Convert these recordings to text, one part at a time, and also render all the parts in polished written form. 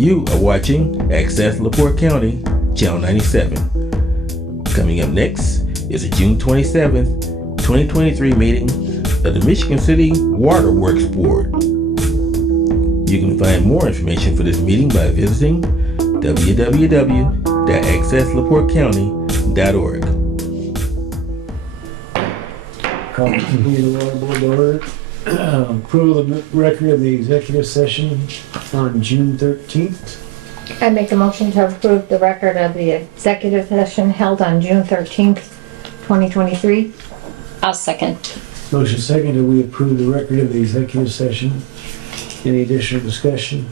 You are watching Access LaPorte County, Channel 97. Coming up next is the June 27th, 2023 meeting of the Michigan City Water Works Board. You can find more information for this meeting by visiting www.accesslaportecounty.org. Call the Water Board to order. Approval of the record of the executive session on June 13th. I make a motion to approve the record of the executive session held on June 13th, 2023. I'll second. Motion second that we approve the record of the executive session. Any additional discussion?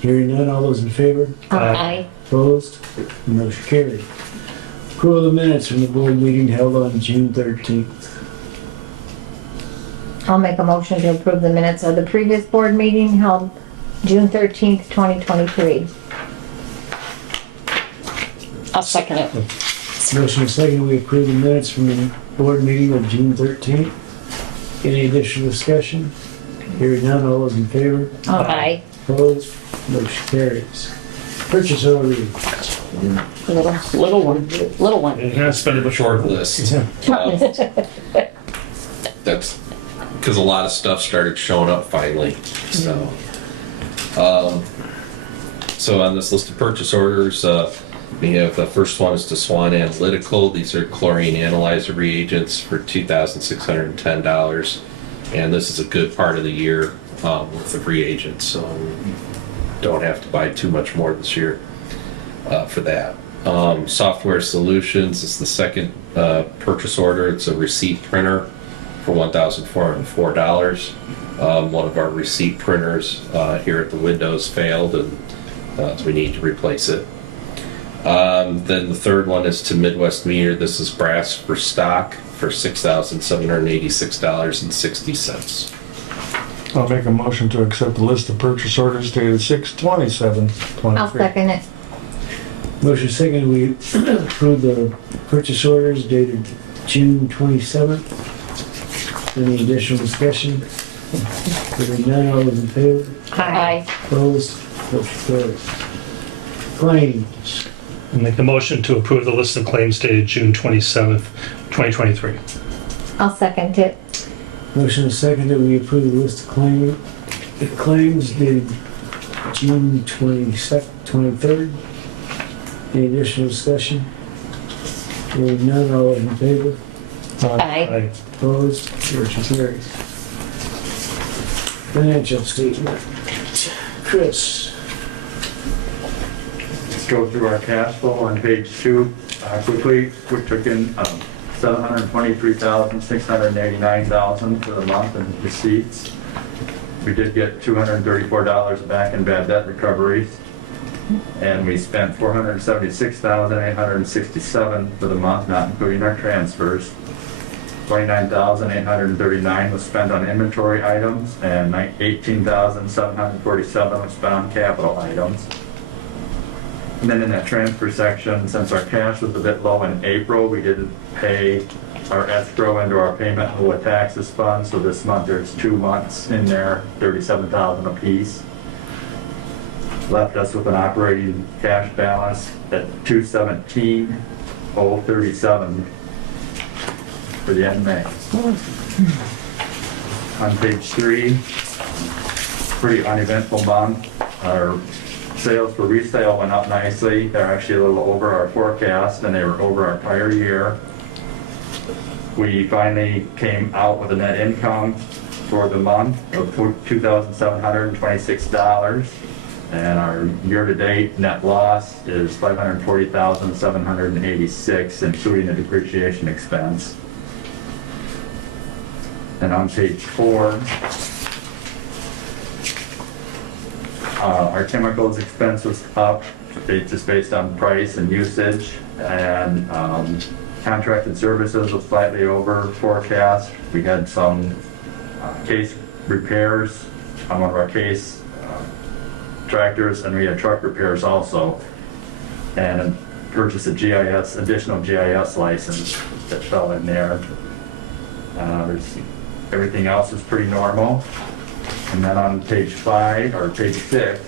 Hearing none, all those in favor? Aye. Opposed? Motion carried. Approval of the minutes from the board meeting held on June 13th. I'll make a motion to approve the minutes of the previous board meeting held June 13th, 2023. I'll second it. Motion second, we approve the minutes from the board meeting of June 13th. Any additional discussion? Hearing none, all those in favor? Aye. Opposed? Motion carries. Purchase order. Little one. I'm gonna spend a short list. That's because a lot of stuff started showing up finally. So on this list of purchase orders, we have the first one is to Swan Analytical. These are chlorine analyzer reagents for $2,610, and this is a good part of the year with the reagents, so we don't have to buy too much more this year for that. Software Solutions is the second purchase order. It's a receipt printer for $1,404. One of our receipt printers here at the Windows failed, and so we need to replace it. Then the third one is to Midwest Meter. This is brass for stock for $6,786.60. I'll make a motion to accept the list of purchase orders dated 6/27/23. I'll second it. Motion second, we approve the purchase orders dated June 27th. Any additional discussion? Hearing none, all those in favor? Aye. Opposed? Motion carries. Claims. I'll make the motion to approve the list of claims dated June 27th, 2023. I'll second it. Motion is second that we approve the list of claims dated June 23rd. Any additional discussion? Hearing none, all those in favor? Aye. Opposed? Motion carries. Financial statement. Chris. Let's go through our cash flow on page 2 quickly. We took in $723,689 for the month in receipts. We did get $234 back in bad debt recoveries, and we spent $476,867 for the month, not including our transfers. $29,839 was spent on inventory items, and $18,747 was spent on capital items. And then in that transfer section, since our cash was a bit low in April, we didn't pay our escrow into our payment in lieu of taxes fund. So this month there's 2 months in there, $37,000 apiece. Left us with an operating cash balance at $217,037 for the end of May. On page 3, pretty uneventful month. Our sales for resale went up nicely. They're actually a little over our forecast, and they were over our prior year. We finally came out with a net income for the month of $2,726, and our year-to-date net loss is $540,786, including the depreciation expense. And on page 4, our chemicals expense was up just based on price and usage, and contracted services was slightly over forecast. We had some case repairs on one of our case tractors, and we had truck repairs also, and purchased a additional GIS license that fell in there. Everything else is pretty normal. And then on page 5, or page 6,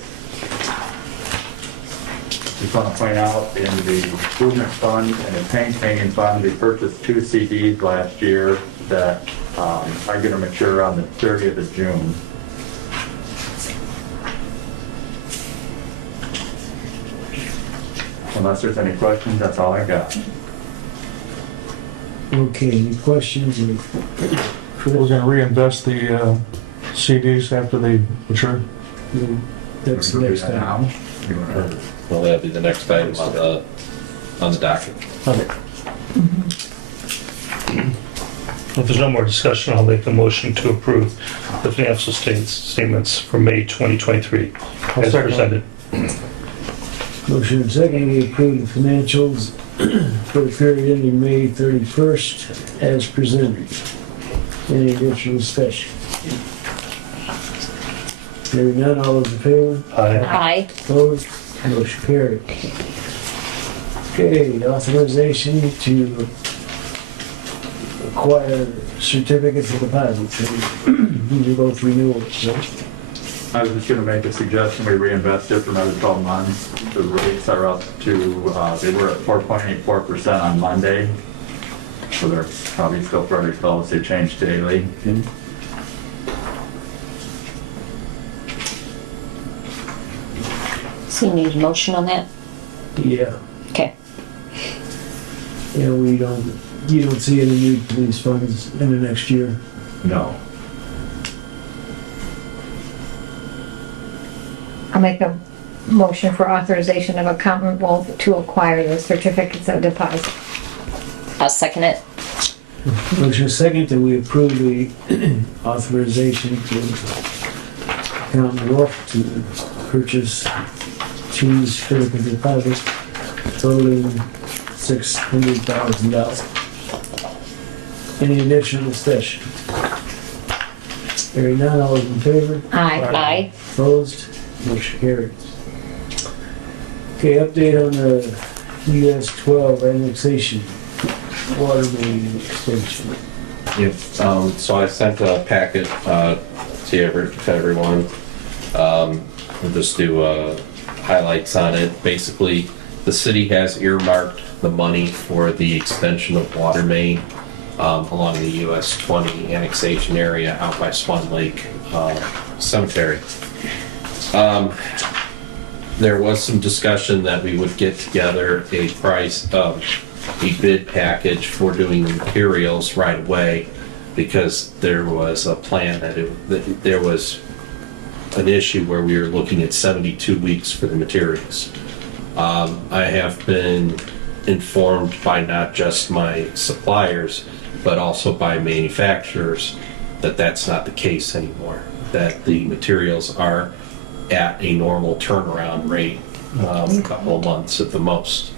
Just want to point out in the improvement fund and the tank painting fund, we purchased 2 CDs last year that are going to mature on the 30th of June. Unless there's any questions, that's all I got. Okay, any questions? We're gonna reinvest the CDs after they mature. That's the next time. Well, that'll be the next item on the docket. If there's no more discussion, I'll make the motion to approve the financial statements for May 2023 I'll as second. presented. Motion and second, we approve the financials for the period ending May 31st as presented. Any additional discussion? Hearing none, all those in favor? Aye. Aye. Opposed? Motion carried. Okay, authorization to acquire certificates of deposit. These are both renewals, right? I was just going to make a suggestion, we reinvest it for another 12 months. The rates are up to, they were at 4.84% on Monday. So they're probably still fairly close, they change daily. So you need a motion on that? Yeah. Okay. Yeah, you don't see any need for these funds in the next year. No. I'll make a motion for authorization of accountant Wolf to acquire the certificates of deposit. I'll second it. Motion is second that we approve the authorization to Accountant Wolf to purchase 2 certificates of deposit totaling $600,000. Any additional discussion? Hearing none, all those in favor? Aye. Aye. Opposed? Motion carries. Okay, update on the US 12 annexation water main extension. Yep, so I sent a packet to everyone. We'll just do highlights on it. Basically, the city has earmarked the money for the extension of water main along the US 20 annexation area out by Swan Lake Cemetery. There was some discussion that we would get together a bid package for doing the materials right away, because there was a plan that there was an issue where we were looking at 72 weeks for the materials. I have been informed by not just my suppliers, but also by manufacturers that that's not the case anymore, that the materials are at a normal turnaround rate, a couple of months at the most.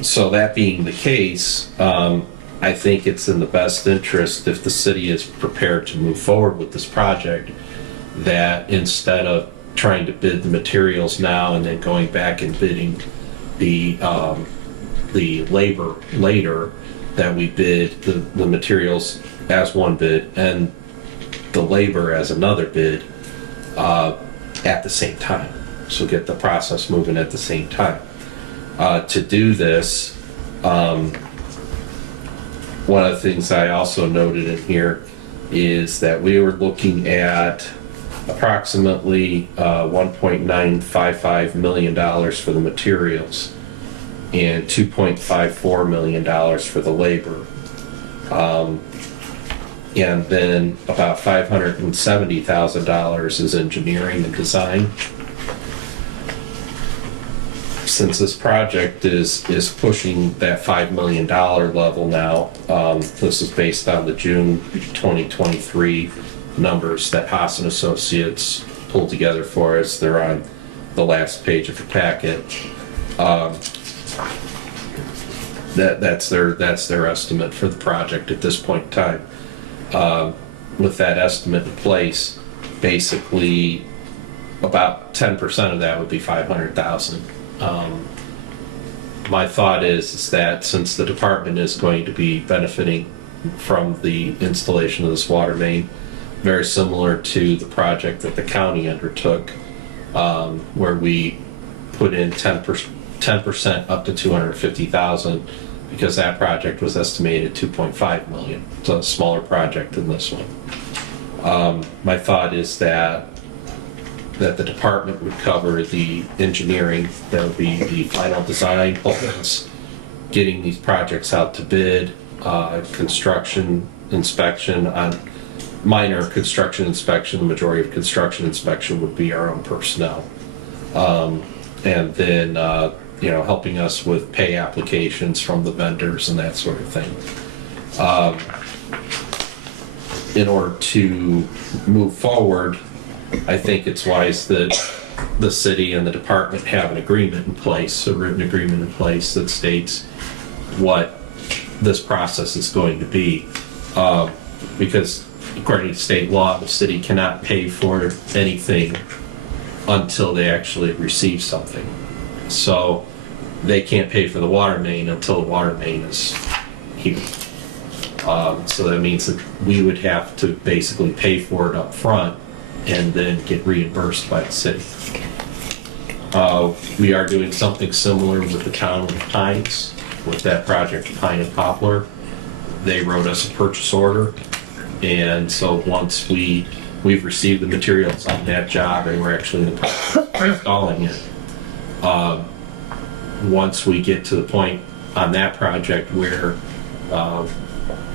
So that being the case, I think it's in the best interest, if the city is prepared to move forward with this project, that instead of trying to bid the materials now and then going back and bidding the labor later, that we bid the materials as one bid and the labor as another bid at the same time. So get the process moving at the same time. To do this, one of the things I also noted in here is that we were looking at approximately $1.955 million for the materials and $2.54 million for the labor. And then about $570,000 is engineering and design. Since this project is pushing that $5 million level now, this is based on the June 2023 numbers that Haas and Associates pulled together for us. They're on the last page of the packet. That's their estimate for the project at this point in time. With that estimate in place, basically about 10% of that would be $500,000. My thought is that since the department is going to be benefiting from the installation of this water main, very similar to the project that the county undertook, where we put in 10% 10% up to 250,000 because that project was estimated 2.5 million. It's a smaller project than this one. My thought is that the department would cover the engineering, that would be the final design plans, getting these projects out to bid, construction inspection on minor construction inspection. The majority of construction inspection would be our own personnel. And then, helping us with pay applications from the vendors and that sort of thing. In order to move forward, I think it's wise that the city and the department have an agreement in place, a written agreement in place that states what this process is going to be. Because according to state law, the city cannot pay for anything until they actually receive something. So they can't pay for the water main until the water main is here. So that means that we would have to basically pay for it up front and then get reimbursed by the city. We are doing something similar with the town of Pines, with that project, Pine and Poplar. They wrote us a purchase order, and so once we've received the materials on that job and we're actually in the process of installing it, once we get to the point on that project where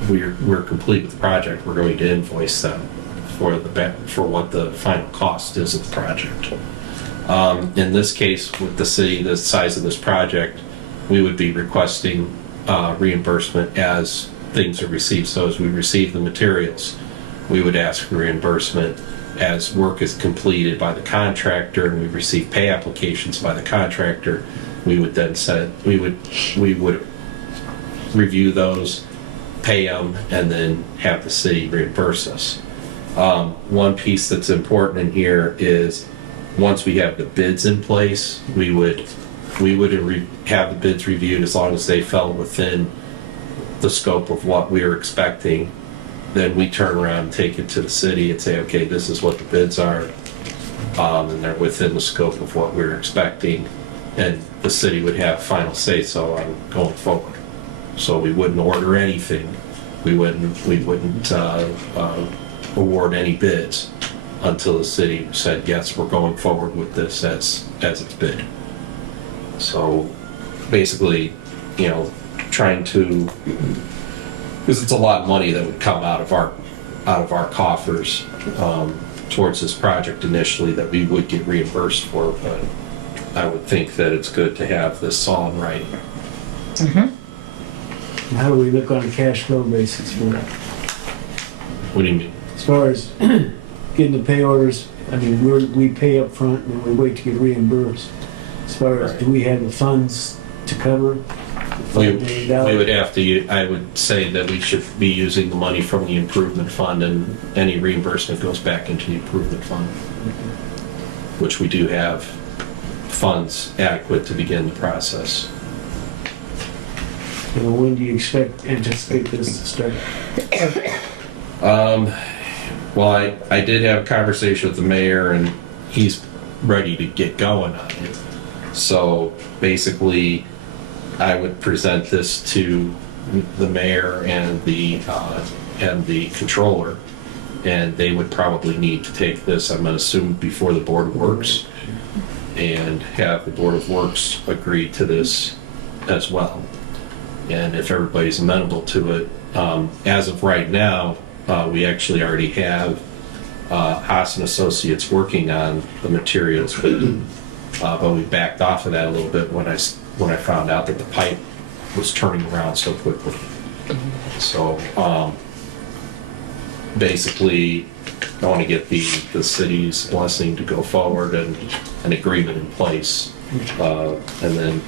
we're complete with the project, we're going to invoice them for what the final cost is of the project. In this case, with the city, the size of this project, we would be requesting reimbursement as things are received. So as we receive the materials, we would ask for reimbursement as work is completed by the contractor and we receive pay applications by the contractor. We would then we would review those, pay them, and then have the city reimburse us. One piece that's important in here is once we have the bids in place, we would have the bids reviewed as long as they fell within the scope of what we were expecting. Then we turn around and take it to the city and say, okay, this is what the bids are, and they're within the scope of what we were expecting, and the city would have final say-so on going forward. So we wouldn't order anything. We wouldn't award any bids until the city said, yes, we're going forward with this as it's bid. So basically, trying to, because it's a lot of money that would come out of our coffers towards this project initially that we would get reimbursed for, but I would think that it's good to have this all in writing. And how do we look on a cash flow basis for that? What do you mean? As far as getting the pay orders, I mean, we pay up front and then we wait to get reimbursed. As far as, do we have the funds to cover We $5 million? would have to, I would say that we should be using the money from the improvement fund, and any reimbursement goes back into the improvement fund, which we do have funds adequate to begin the process. When do you anticipate this to start? Well, I did have a conversation with the mayor, and he's ready to get going on it. So basically, I would present this to the mayor and the controller, and they would probably need to take this, I'm going to assume, before the Board of Works, and have the Board of Works agree to this as well. And if everybody's amenable to it, as of right now, we actually already have Haas and Associates working on the materials, but we backed off of that a little bit when I found out that the pipe was turning around so quickly. So basically, I want to get the city's blessing to go forward and an agreement in place, and then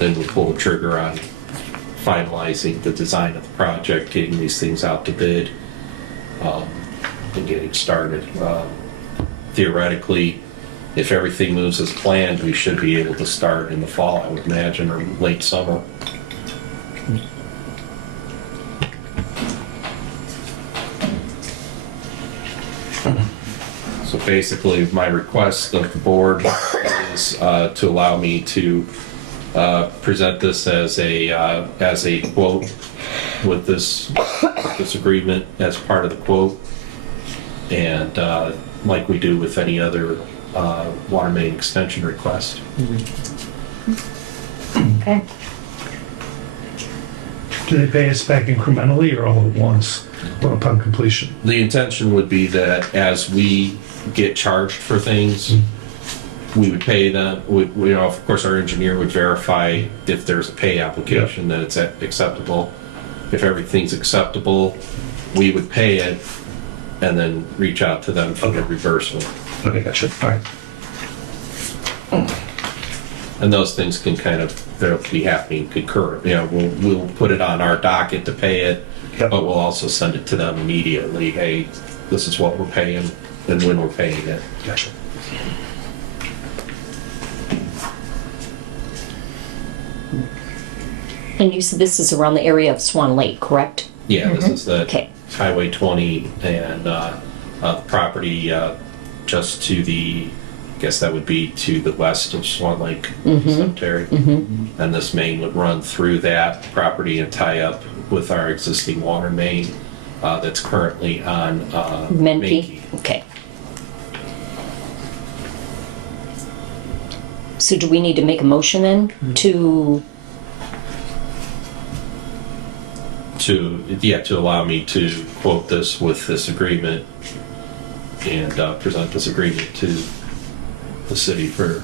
we pull the trigger on finalizing the design of the project, getting these things out to bid, and getting started. Theoretically, if everything moves as planned, we should be able to start in the fall, I would imagine, or late summer. So basically, my request of the board is to allow me to present this as a quote with this agreement as part of the quote. And like we do with any other water main extension request. Okay. Do they pay us back incrementally or all at once upon completion? The intention would be that as we get charged for things, we would pay them. Of course, our engineer would verify if there's a pay application that it's acceptable. If everything's acceptable, we would pay it and then reach out to them for the reimbursement. Okay, gotcha. All right. And those things can they'll be happening concurrent. We'll put it on our docket to pay it, Yep. but we'll also send it to them immediately. Hey, this is what we're paying and when we're paying it. Gotcha. And you said this is around the area of Swan Lake, correct? Yeah, this is the Okay. Highway 20 and the property just to the, I guess that would be to the west of Swan Lake Cemetery. And this main would run through that property and tie up with our existing water main that's currently on Menke? Okay. So do we need to make a motion then to, to allow me to quote this with this agreement and present this agreement to the city for.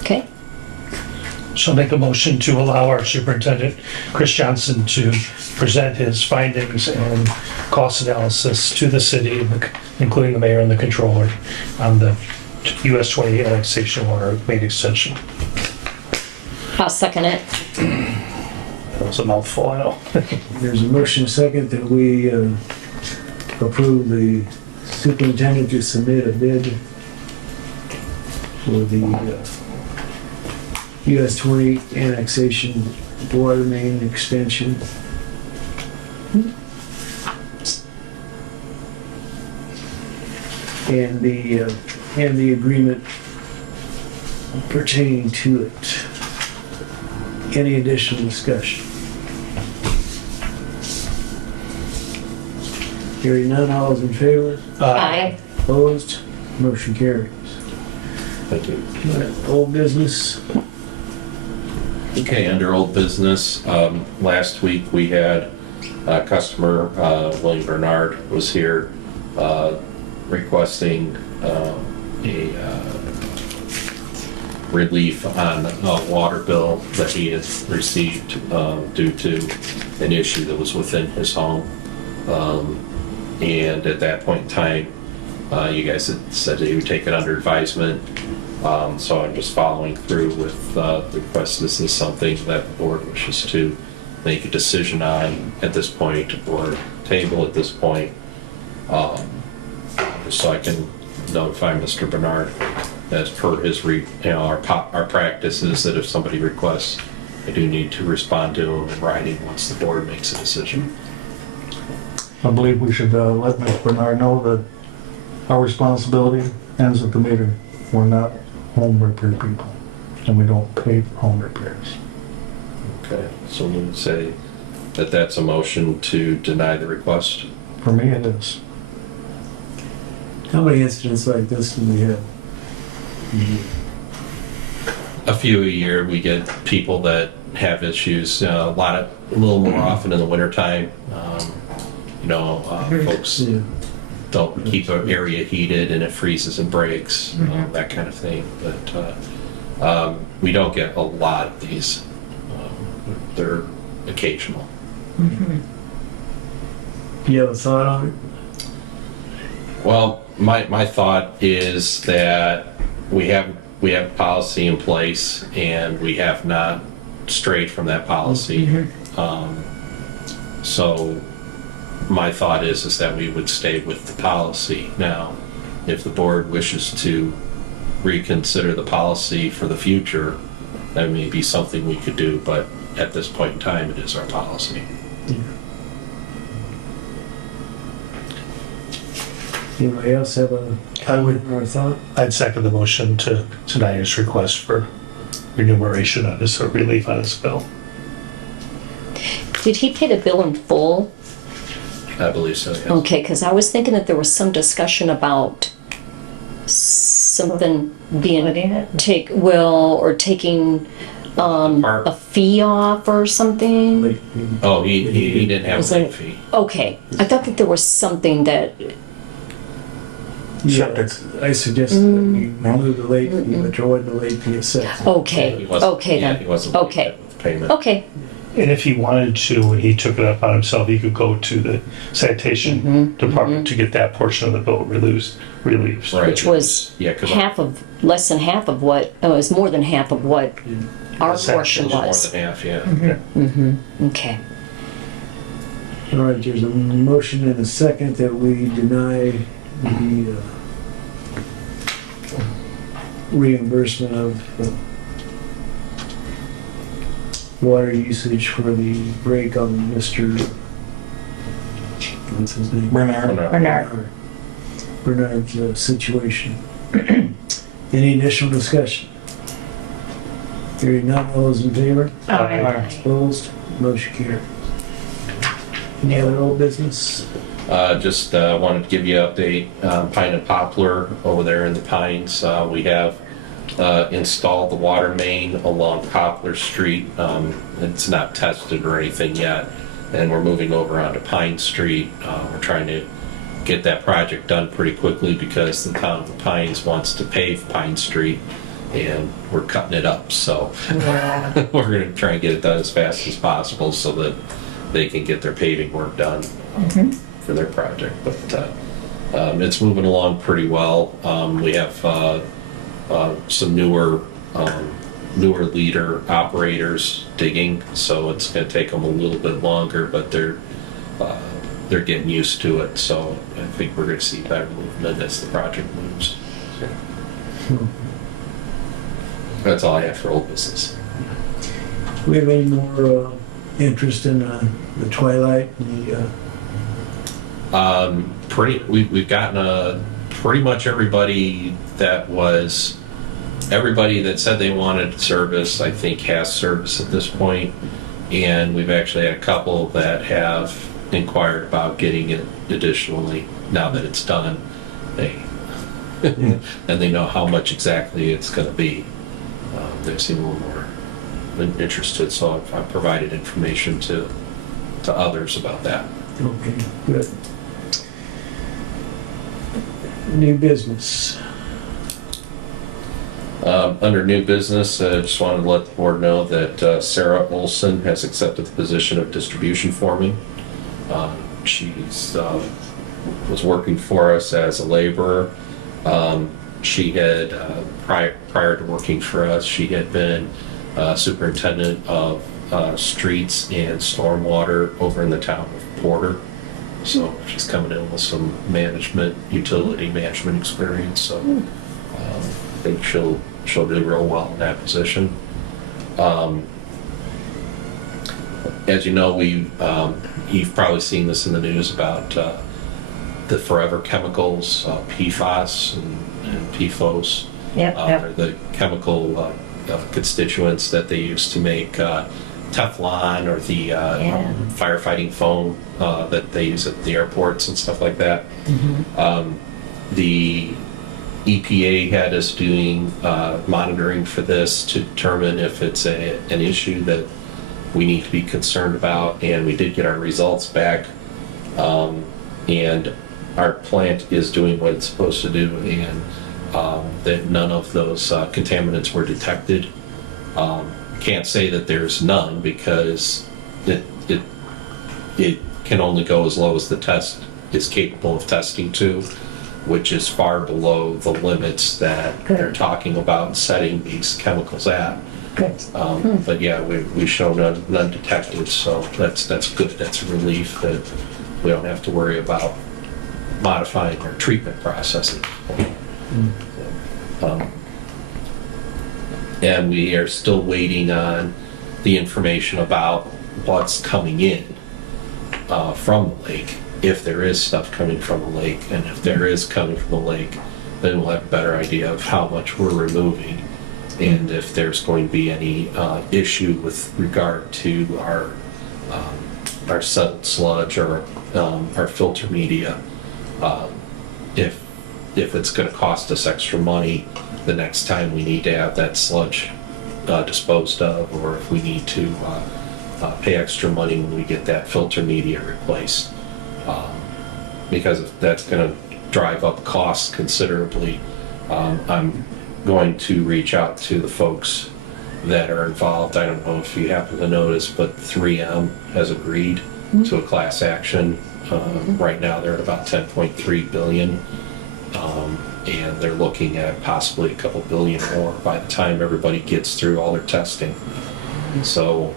okay? So make a motion to allow our superintendent, Chris Johnson, to present his findings and cost analysis to the city, including the mayor and the controller, on the US 20 annexation water main extension. I'll second it. That was a mouthful, I know. There's a motion second that we approve the superintendent to submit a bid for the US 20 annexation water main extension. And the agreement pertaining to it. Any additional discussion? Hearing none, all is in favor? Aye. Opposed? Motion carries. Thank you. Old business? Okay, under old business, last week we had a customer, William Bernard, was here requesting a relief on a water bill that he had received due to an issue that was within his home. And at that point in time, you guys had said that you would take it under advisement. So I'm just following through with the request. This is something that the board wishes to make a decision on at this point or table at this point. Just so I can notify Mr. Bernard as per his, our practice is that if somebody requests, I do need to respond to them in writing once the board makes a decision. I believe we should let Mr. Bernard know that our responsibility ends at the meter. We're not home repair people, and we don't pay for home repairs. Okay, so we would say that that's a motion to deny the request. For me, it is. How many incidents like this do we have? A few a year. We get people that have issues, a little more often in the wintertime. Folks Yeah. don't keep an area heated and it freezes and breaks, that kind of thing. But we don't get a lot of these. They're occasional. You have a thought on it? Well, my thought is that we have policy in place and we have not strayed from that policy. So my thought is that we would stay with the policy. Now, if the board wishes to reconsider the policy for the future, that may be something we could do, but at this point in time, it is our policy. Anybody else have a comment or a thought? I'd second the motion to deny his request for remuneration on his, or relief on his bill. Did he pay the bill in full? I believe so, yes. Okay, because I was thinking that there was some discussion about something being Splitting it? or taking a fee off or something. Late fee. Oh, he didn't have Was a late it- fee. Okay, I thought that there was something that, Yeah, I suggested that we remove the late fee, but there wasn't a late fee assessed. He okay, wasn't- okay yeah, then. he wasn't Okay. late with payment. Okay, And if he wanted to, when he took it up on himself, he could go to the sanitation department to get that portion of the bill relieved. Right. which was Yeah, 'cause less than half of what, it was more than half of what our Essentially, portion it was more was. than half, yeah. Okay. All right, there's a motion and a second that we deny the reimbursement of water usage for the break on Mr. What's his name? Bernard. Bernard. Bernard's situation. Any additional discussion? Hearing none, all those in favor? Aye. Opposed? Motion carried. Any other old business? Just wanted to give you an update. Pine and Poplar over there in the Pines. We have installed the water main along Poplar Street. It's not tested or anything yet. And we're moving over onto Pine Street. We're trying to get that project done pretty quickly because the town of Pines wants to pave Pine Street and we're cutting it up. So we're going to try and get it done as fast as possible so that they can get their paving work done for their project. But it's moving along pretty well. We have some newer leader operators digging, so it's going to take them a little bit longer, but they're getting used to it. So I think we're going to see better movement as the project moves. That's all I have for old business. Do we have any more interest in the Twilight? And the, We've gotten pretty much everybody that said they wanted service, I think has service at this point. And we've actually had a couple that have inquired about getting it additionally now that it's done. And they know how much exactly it's going to be. They seem a little more interested, so I've provided information to others about that. okay, good. New business. Under new business, I just wanted to let the board know that Sarah Olson has accepted the position of distribution foreman. She's was working for us as a laborer. She had, prior to working for us, she had been superintendent of streets and stormwater over in the town of Porter. So she's coming in with some utility management experience. So I think she'll do real well in that position. As you know, you've probably seen this in the news about the forever chemicals, PFAS and PFOS. Yep, They're the chemical constituents that they use to make Teflon or the firefighting foam that they use at the airports and stuff like that. The EPA had us doing monitoring for this to determine if it's an issue that we need to be concerned about, and we did get our results back. And our plant is doing what it's supposed to do, and that none of those contaminants were detected. Can't say that there's none because it can only go as low as the test is capable of testing to, which is far below the limits that they're talking about setting these chemicals at. Good. But yeah, we show none detected, so that's good. That's a relief that we don't have to worry about modifying our treatment processes. And we are still waiting on the information about what's coming in from the lake. if there is stuff coming from the lake, and if there is coming from the lake, then we'll have a better idea of how much we're removing, and if there's going to be any issue with regard to our settled sludge or our filter media. If it's going to cost us extra money the next time we need to have that sludge disposed of, or if we need to pay extra money when we get that filter media replaced, because if that's going to drive up costs considerably. I'm going to reach out to the folks that are involved. I don't know if you happen to notice, but 3M has agreed to a class action. Right now they're at about 10.3 billion. And they're looking at possibly a couple billion more by the time everybody gets through all their testing. So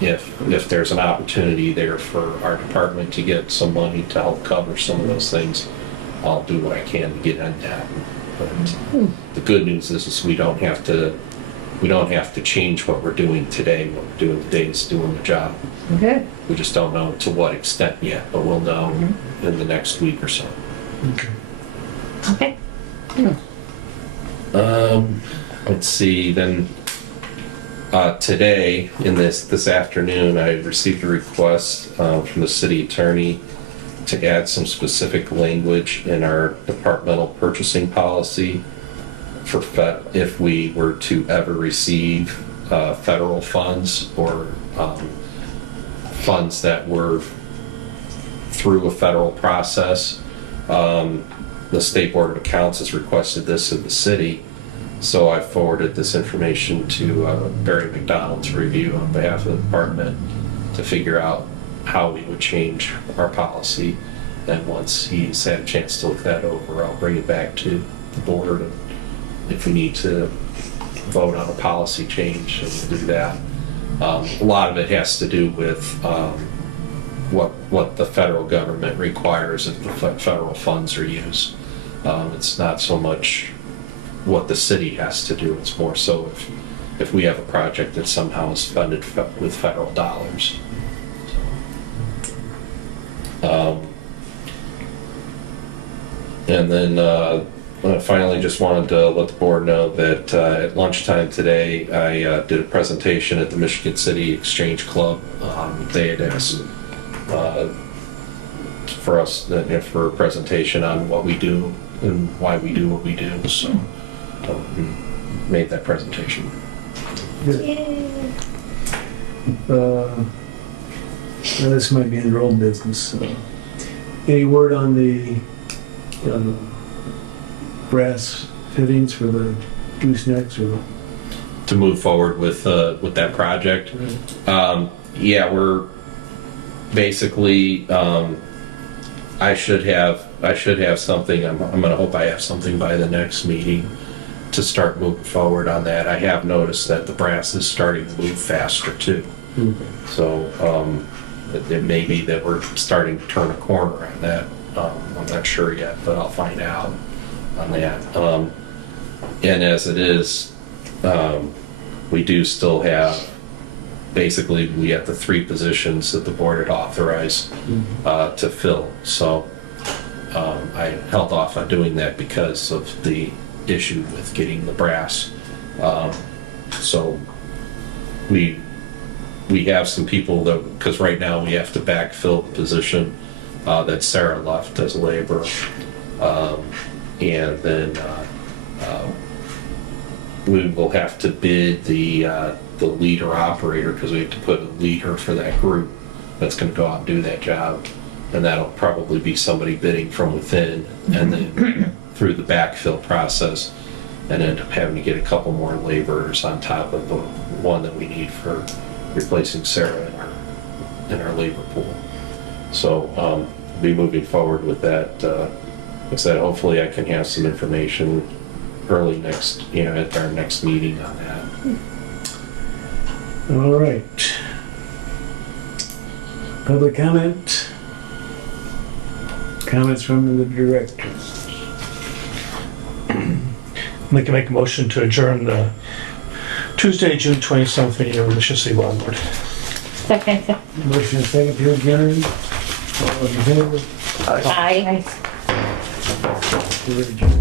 if there's an opportunity there for our department to get some money to help cover some of those things, I'll do what I can to get on that. But the good news is we don't have to change what we're doing today. What we're doing today is doing the job. Okay. We just don't know to what extent yet, but we'll know in the next week or so. Okay. Let's see, then today, in this afternoon, I received a request from the city attorney to add some specific language in our departmental purchasing policy for if we were to ever receive federal funds or funds that were through a federal process. The State Board of Accounts has requested this of the city, so I forwarded this information to Barry McDonald to review on behalf of the department to figure out how we would change our policy. And once he's had a chance to look that over, I'll bring it back to the board. And if we need to vote on a policy change, and we'll do that. A lot of it has to do with what the federal government requires if the federal funds are used. It's not so much what the city has to do, it's more so if we have a project that somehow is funded with federal dollars. And then I finally just wanted to let the board know that at lunchtime today, I did a presentation at the Michigan City Exchange Club. They had asked for us for a presentation on what we do and why we do what we do, so made that presentation. Now this might be enrolled business. Any word on the brass fittings for the goosenecks or? To move forward with that project, yeah, we're basically. I should have something. I'm going to hope I have something by the next meeting to start moving forward on that. I have noticed that the brass is starting to move faster too. So it may be that we're starting to turn a corner on that. I'm not sure yet, but I'll find out on that. And as it is, we do still have, basically we have the 3 positions that the board had authorized to fill. So I held off on doing that because of the issue with getting the brass. So we have some people that, because right now we have to backfill the position that Sarah left as a laborer. And then we will have to bid the leader operator, because we have to put a leader for that group that's going to go out and do that job. And that'll probably be somebody bidding from within, and then through the backfill process, and end up having to get a couple more laborers on top of the one that we need for replacing Sarah in our labor pool. So be moving forward with that. Like I said, hopefully I can have some information early next, at our next meeting on that. All right. Public comment? Comments from the director? I'd like to make a motion to adjourn the Tuesday, June 27th meeting of the Michigan City Water Board. Second. Motion is second to adjourn. All in favor? Aye. Aye. We're adjourned.